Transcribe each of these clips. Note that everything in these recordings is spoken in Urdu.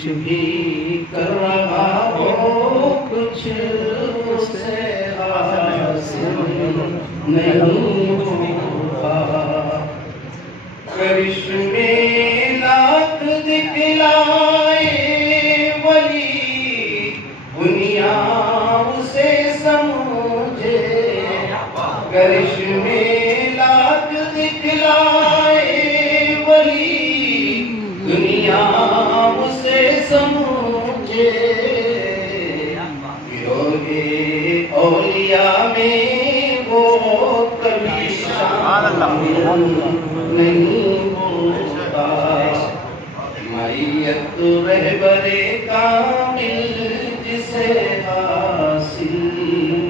کچھ بھی کر رہا ہو کچھ اسے حاصل نہیں ہوگا کرشمے لاکھ دکھلائے ولی دنیا اسے سمجھے کرشمے لاکھ دکھلائے ولی دنیا اسے سمجھے گروہ اولیاء میں وہ کبھی شامل نہیں ہوتا معیت رہبر کامل جسے حاصل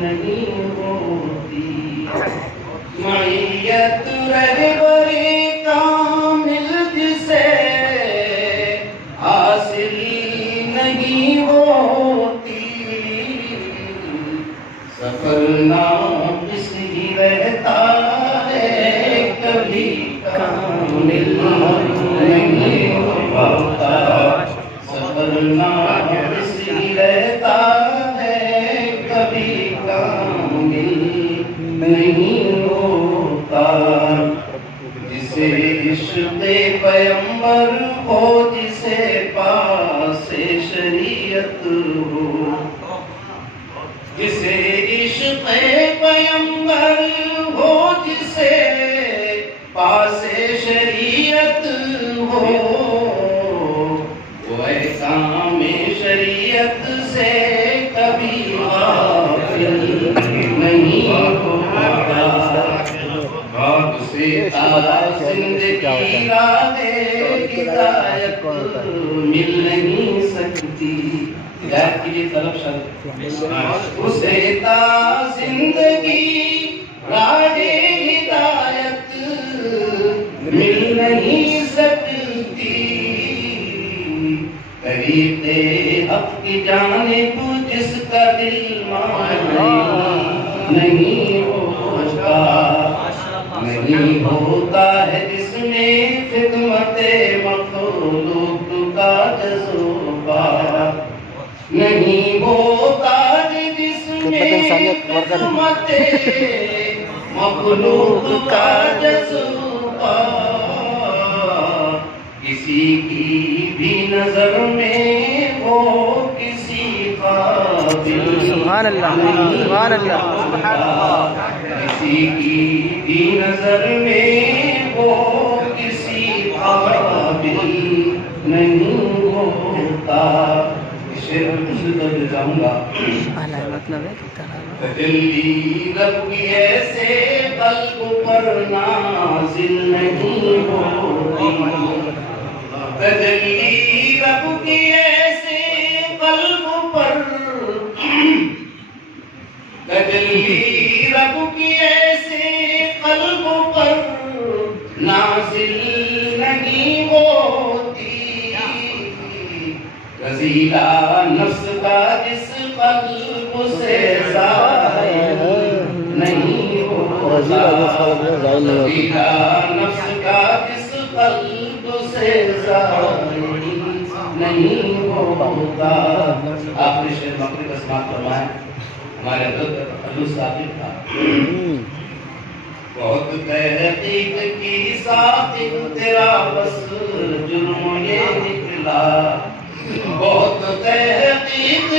نہیں ہوتی معیت رہبر کامل جسے حاصل نہیں ہوتی سفر نام اس ہی رہتا ہے کبھی کامل نہیں ہوتا سفر نام اس ہی رہتا ہے کبھی کامل نہیں ہوتا جسے عشق پیغمبر ہو جسے پاس شریعت ہو جسے عشق پیغمبر ہو جسے پاس شریعت ہو وہ احکام شریعت سے کبھی غافل نہیں ہوتا بات سے زندگی راہ ہدایت مل نہیں سکتی ہدایت کی یہ طلب شرط اسے تا زندگی راہ ہدایت مل نہیں سکتی طریق حق کی جانب جس کا دل مائل نہیں ہوتا نہیں ہوتا ہے جس میں خدمت مخلوق کا جذبہ نہیں ہوتا ہے جس میں خدمت مخلوق کا جذبہ کسی کی بھی نظر میں وہ کسی قابل سبحان اللہ سبحان اللہ سبحان اللہ کسی کی بھی نظر میں وہ کسی قابل نہیں ہوتا شعر جاؤں گا مطلب ہے تجلی رب کی ایسے قلب پر نازل نہیں ہوتی تجلی رب کی ایسے قلب پر تجلی رب کی ایسے قلب پر نازل نہیں ہوتی رضیلہ نفس کا جس قلب سے زائل نہیں ہوتا رضیلہ نفس کا جس قلب سے زائل نہیں ہوتا آخری شعر مقری کا سماعت فرمائیں ہمارے حضرت ثابت تھا بہت تحقیق کی ساقب تیرا بس جرم یہ نکلا بہت تحقیق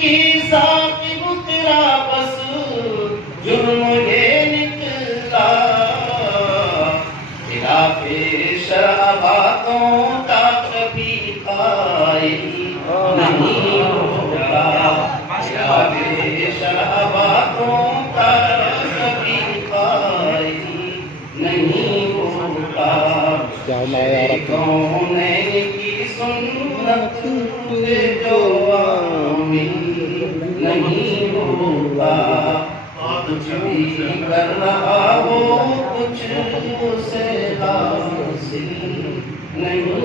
کی ساقب تیرا بس جرم یہ نکلا خلاف شرع باتوں کا کبھی قائل نہیں ہوگا خلاف شرع باتوں کا کبھی قائل نہیں ہوگا کونین کی سنت پہ جو عامل نہیں ہوگا کچھ بھی کر رہا ہو کچھ اسے حاصل نہیں